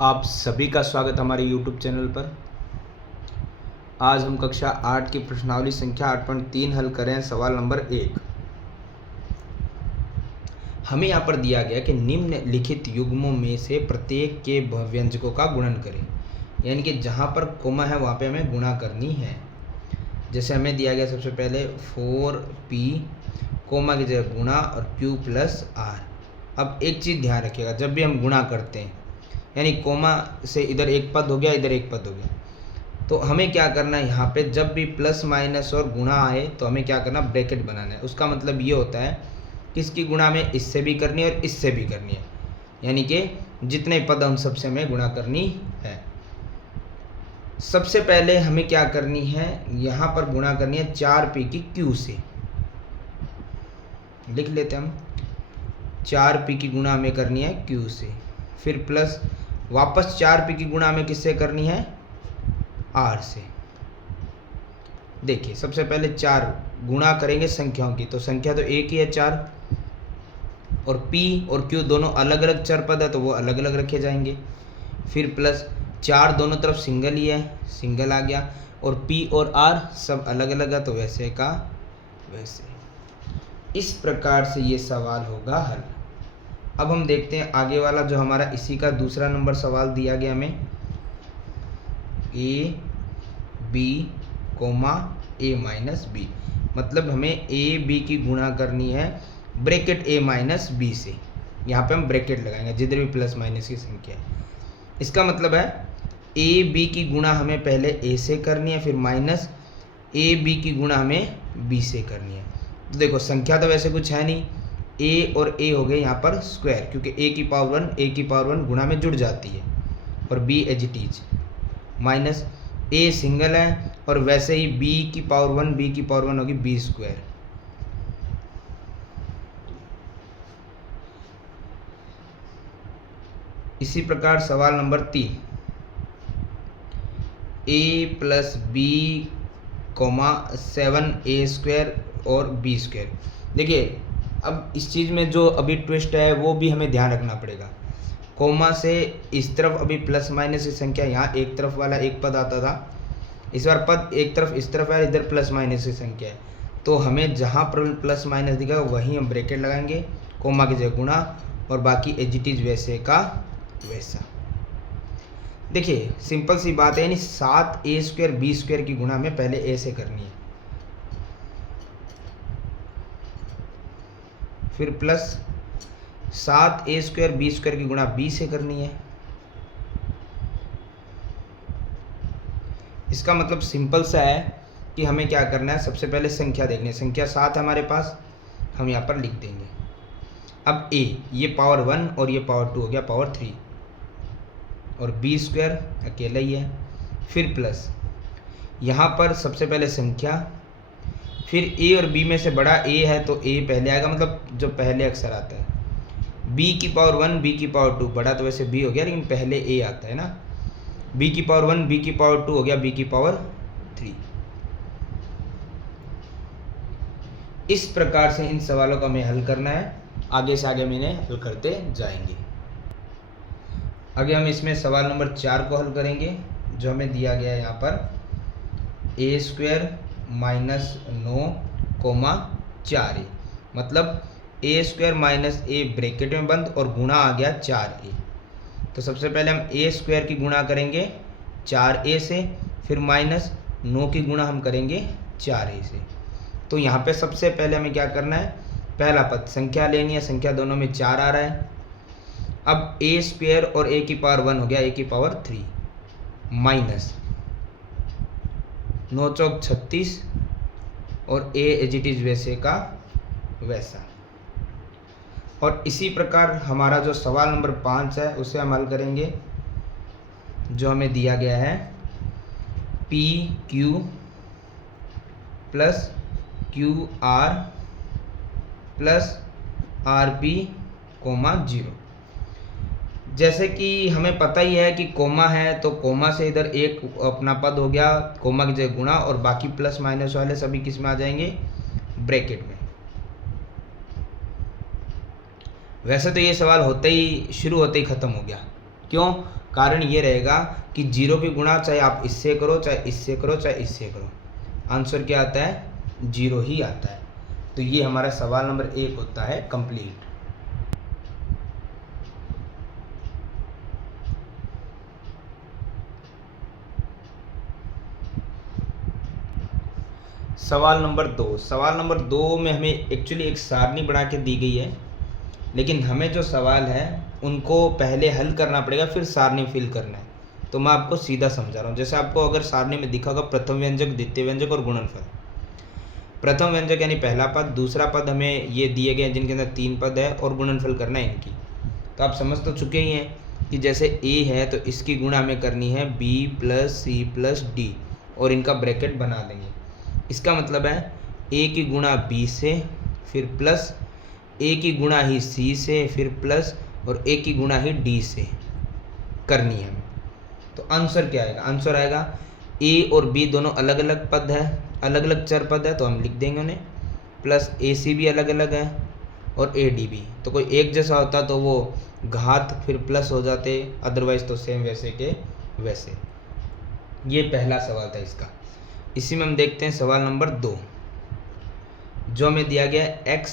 आप सभी का स्वागत हमारे YouTube चैनल पर। आज हम कक्षा 8 की प्रश्नावली संख्या 8.3 हल करें। सवाल नंबर 1। हमें यहाँ पर दिया गया कि निम्नलिखित युग्मों में से प्रत्येक के व्यंजकों का गुणन करें। यानी कि जहाँ पर कोमा है वहाँ पे हमें गुणा करनी है। जैसे हमें दिया गया सबसे पहले 4p कोमा की जगह गुणा और q प्लस r। अब एक चीज़ ध्यान रखिएगा, जब भी हम गुणा करते हैं यानी कोमा से इधर एक पद हो गया, इधर एक पद हो गया, तो हमें क्या करना है, यहाँ पे जब भी प्लस माइनस और गुणा आए तो हमें क्या करना, ब्रैकेट बनाना है। उसका मतलब ये होता है किसकी गुणा में इससे भी करनी है और इससे भी करनी है, यानी कि जितने पद हम सबसे हमें गुणा करनी है। सबसे पहले हमें क्या करनी है, यहाँ पर गुणा करनी है 4p की q से। लिख लेते हैं हम, 4p की गुणा हमें करनी है q से, फिर प्लस वापस 4p की गुणा हमें किससे करनी है, r से। देखिए सबसे पहले 4 गुणा करेंगे संख्याओं की, तो संख्या तो एक ही है 4, और p और q दोनों अलग अलग चर पद है तो वो अलग अलग रखे जाएंगे। फिर प्लस 4 दोनों तरफ सिंगल ही है, सिंगल आ गया, और p और r सब अलग अलग है तो वैसे का वैसे। इस प्रकार से ये सवाल होगा हल। अब हम देखते हैं आगे वाला जो हमारा इसी का दूसरा नंबर सवाल दिया गया हमें, a b comma a minus b। मतलब हमें a b की गुणा करनी है ब्रैकेट a माइनस b से। यहाँ पे हम ब्रैकेट लगाएंगे जिधर भी प्लस माइनस की संख्या है। इसका मतलब है a b की गुणा हमें पहले a से करनी है, फिर माइनस a b की गुणा हमें b से करनी है। तो देखो संख्या तो वैसे कुछ है नहीं, a और a हो गए यहाँ पर स्क्वायर, क्योंकि a की पावर 1 गुणा में जुड़ जाती है, और b as it is, minus a single है, और वैसे ही b की पावर 1 होगी b स्क्वायर। इसी प्रकार सवाल number 3, a plus b comma 7a square और b स्क्वायर। देखिए अब इस चीज़ में जो अभी ट्विस्ट है वो भी हमें ध्यान रखना पड़ेगा। कोमा से इस तरफ अभी प्लस माइनस की संख्या, यहाँ एक तरफ वाला एक पद आता था, इस बार पद एक तरफ इस तरफ है, इधर प्लस माइनस की संख्या है, तो हमें जहाँ पर प्लस माइनस दिखा वहीं हम ब्रैकेट लगाएंगे, कोमा की जगह गुणा, और बाकी एज इट इज वैसे का वैसा। देखिए सिंपल सी बात है, यानी 7a स्क्वायर b स्क्वायर की गुणा हमें पहले a से करनी है, फिर plus 7a square b square की गुणा b से करनी है। इसका मतलब सिंपल सा है कि हमें क्या करना है, सबसे पहले संख्या देखनी है। संख्या 7 हमारे पास, हम यहाँ पर लिख देंगे। अब a ये पावर 1 और ये पावर 2 हो गया पावर 3, और b स्क्वायर अकेला ही है, फिर प्लस यहाँ पर सबसे पहले संख्या, फिर a और b में से बड़ा a है तो a पहले आएगा, मतलब जो पहले अक्षर आता है। b की पावर 1 b की पावर 2, बड़ा तो वैसे b हो गया लेकिन पहले a आता है ना, b की पावर 1 b की पावर 2 हो गया b की पावर 3। इस प्रकार से इन सवालों का हमें हल करना है, आगे से आगे हम इन्हें हल करते जाएंगे। आगे हम इसमें सवाल नंबर 4 को हल करेंगे, जो हमें दिया गया है यहाँ पर a square minus 9 coma 4a। मतलब a square minus a bracket में बंद और गुणा आ गया 4a। तो सबसे पहले हम a स्क्वायर की गुणा करेंगे 4a से, फिर माइनस 9 की गुणा हम करेंगे 4a से। तो यहाँ पे सबसे पहले हमें क्या करना है, पहला पद संख्या लेनी है, संख्या दोनों में 4 आ रहा है। अब a स्क्वायर और a की पावर 1 हो गया a की पावर 3, माइनस 9 चौक 36, और a एज इट इज वैसे का वैसा। और इसी प्रकार हमारा जो सवाल नंबर 5 है उसे हम हल करेंगे, जो हमें दिया गया है P Q plus Q R plus R P coma 0। जैसे कि हमें पता ही है कि कोमा है तो कोमा से इधर एक अपना पद हो गया, कोमा की जगह गुणा, और बाकी प्लस माइनस वाले सभी किस में आ जाएंगे, ब्रैकेट में। वैसे तो ये सवाल होते ही शुरू होते ही ख़त्म हो गया, क्यों? कारण ये रहेगा कि 0 की गुणा चाहे आप इससे करो, चाहे इससे करो, चाहे इससे करो, आंसर क्या आता है? 0 ही आता है। तो ये हमारा सवाल नंबर 1 होता है कंप्लीट। सवाल नंबर 2। सवाल नंबर 2 में हमें एक्चुअली एक सारणी बना के दी गई है, लेकिन हमें जो सवाल है उनको पहले हल करना पड़ेगा, फिर सारणी फिल करना है। तो मैं आपको सीधा समझा रहा हूँ। जैसे आपको अगर सारणी में दिखा होगा प्रथम व्यंजक, द्वितीय व्यंजक और गुणनफल। प्रथम व्यंजक यानी पहला पद, दूसरा पद हमें ये दिए गए जिनके अंदर 3 पद है और गुणनफल करना है इनकी। तो आप समझ तो चुके ही हैं कि जैसे a है तो इसकी गुणा हमें करनी है b plus c plus d और इनका ब्रैकेट बना देंगे। इसका मतलब है a की गुणा b से, फिर प्लस a की गुणा ही c से, फिर प्लस और a की गुणा ही d से करनी है। तो आंसर क्या आएगा? आंसर आएगा a और b दोनों अलग अलग पद है, अलग अलग चर पद है, तो हम लिख देंगे उन्हें, प्लस ac भी अलग अलग है और ad भी। तो कोई एक जैसा होता तो वो घात फिर प्लस हो जाते, अदरवाइज तो सेम वैसे के वैसे। ये पहला सवाल था इसका। इसी में हम देखते हैं सवाल नंबर 2, जो हमें दिया गया है x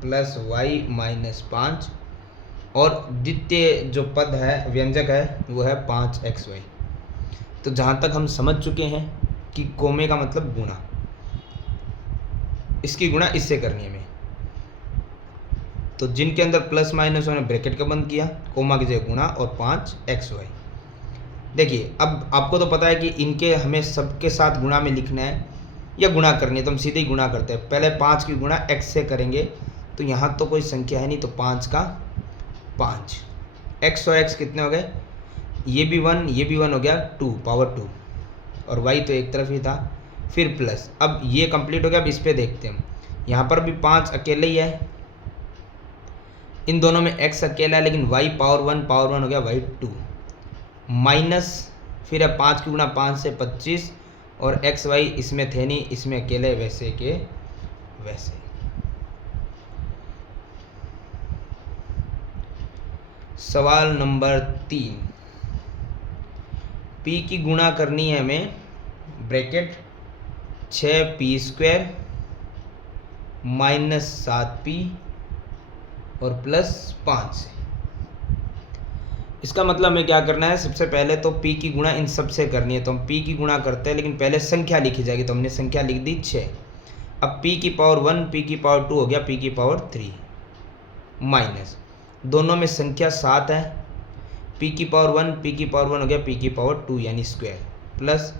प्लस वाई माइनस 5 और द्वितीय जो पद है व्यंजक है वो है 5xy। तो जहाँ तक हम समझ चुके हैं कि कोमे का मतलब गुणा, इसकी गुणा इससे करनी है हमें। तो जिनके अंदर प्लस माइनस उन्होंने ब्रैकेट का बंद किया, कोमा की जगह गुणा और 5xy। देखिए अब आपको तो पता है कि इनके हमें सबके साथ गुणा में लिखना है या गुणा करनी है, तो हम सीधे ही गुणा करते हैं। पहले 5 की गुणा x से करेंगे, तो यहाँ तो कोई संख्या है नहीं, तो 5 का 5, x और x कितने हो गए? ये भी 1, ये भी 1 हो गया, 2 पावर 2, और y तो एक तरफ ही था, फिर प्लस। अब ये कंप्लीट हो गया। अब इस पे देखते हैं हम, यहाँ पर भी 5 अकेले ही है, इन दोनों में x अकेला है, लेकिन y पावर 1 हो गया, y 2 माइनस, फिर अब 5 की गुणा 5 से 25 और x y इसमें थे नहीं, इसमें अकेले वैसे के वैसे। सवाल नंबर 3, p की गुणा करनी है हमें, ब्रैकेट 6p² माइनस 7p और प्लस 5 से। इसका मतलब हमें क्या करना है? सबसे पहले तो p की गुणा इन सब से करनी है, तो हम p की गुणा करते हैं, लेकिन पहले संख्या लिखी जाएगी, तो हमने संख्या लिख दी 6। अब p की पावर 1, p की पावर 2 हो गया p की पावर 3 माइनस, दोनों में संख्या 7 है, p की पावर 1, p की पावर 1 हो गया p की पावर 2 यानी स्क्वायर, प्लस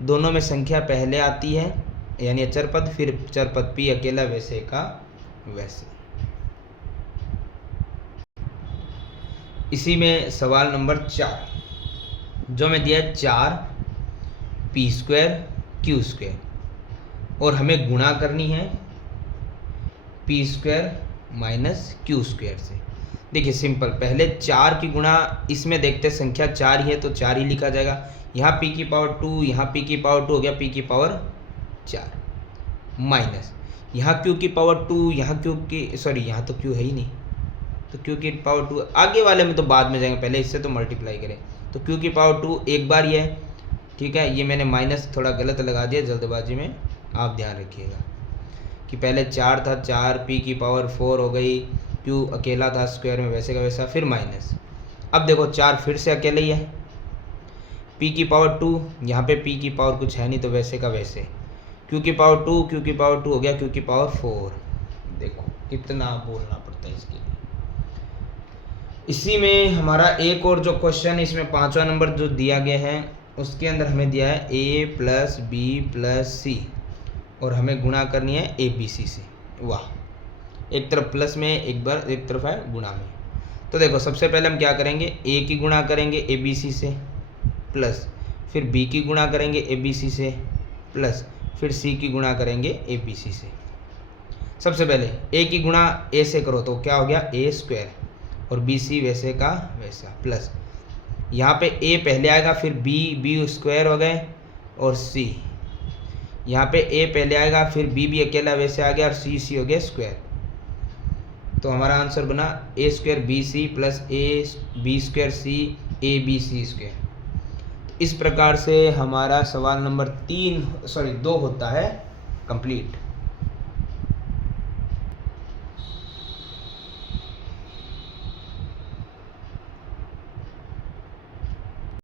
दोनों में संख्या पहले आती है यानी अचर पद, फिर चर पद p अकेला वैसे का वैसे। इसी में सवाल नंबर 4, जो हमें दिया है 4p² q² और हमें गुणा करनी है p² माइनस q² से। देखिए सिंपल, पहले 4 की गुणा इसमें देखते संख्या 4 ही है तो 4 ही लिखा जाएगा। यहाँ p की पावर 2, यहाँ p की पावर 2 हो गया p की पावर 4 माइनस, यहाँ q की पावर 2, यहाँ q की यहाँ तो q है ही नहीं, तो q की पावर 2 आगे वाले में तो बाद में जाएंगे, पहले इससे तो मल्टीप्लाई करें। तो q की पावर 2 एक बार ये है, ठीक है। ये मैंने माइनस थोड़ा गलत लगा दिया जल्दबाजी में, आप ध्यान रखिएगा कि पहले 4 था, 4 p की पावर 4 हो गई, q अकेला था स्क्वायर में वैसे का वैसा, फिर माइनस। अब देखो 4 फिर से अकेले ही है, p की पावर 2, यहाँ पे p की पावर कुछ है नहीं तो वैसे का वैसे, q की पावर 2, q की पावर 2 हो गया q की पावर 4। देखो कितना बोलना पड़ता है इसके लिए। इसी में हमारा एक और जो क्वेश्चन, इसमें 5वां नंबर जो दिया गया है, उसके अंदर हमें दिया है a प्लस बी प्लस सी और हमें गुणा करनी है ए बी सी से। वाह, एक तरफ प्लस में, एक बार एक तरफ है गुणा में। तो देखो सबसे पहले हम क्या करेंगे, a की गुणा करेंगे ए बी सी से, प्लस फिर b की गुणा करेंगे ए बी सी से, प्लस फिर c की गुणा करेंगे ए बी सी से। सबसे पहले a की गुणा a से करो तो क्या हो गया a² और बी सी वैसे का वैसा, प्लस यहाँ पे a पहले आएगा, फिर b² हो गए और c, यहाँ पे a पहले आएगा, फिर b अकेला वैसे आ गया और c हो गया स्क्वायर। तो हमारा आंसर बना A square B C plus A B square C A B C square. इस प्रकार से हमारा सवाल नंबर 2 होता है कंप्लीट।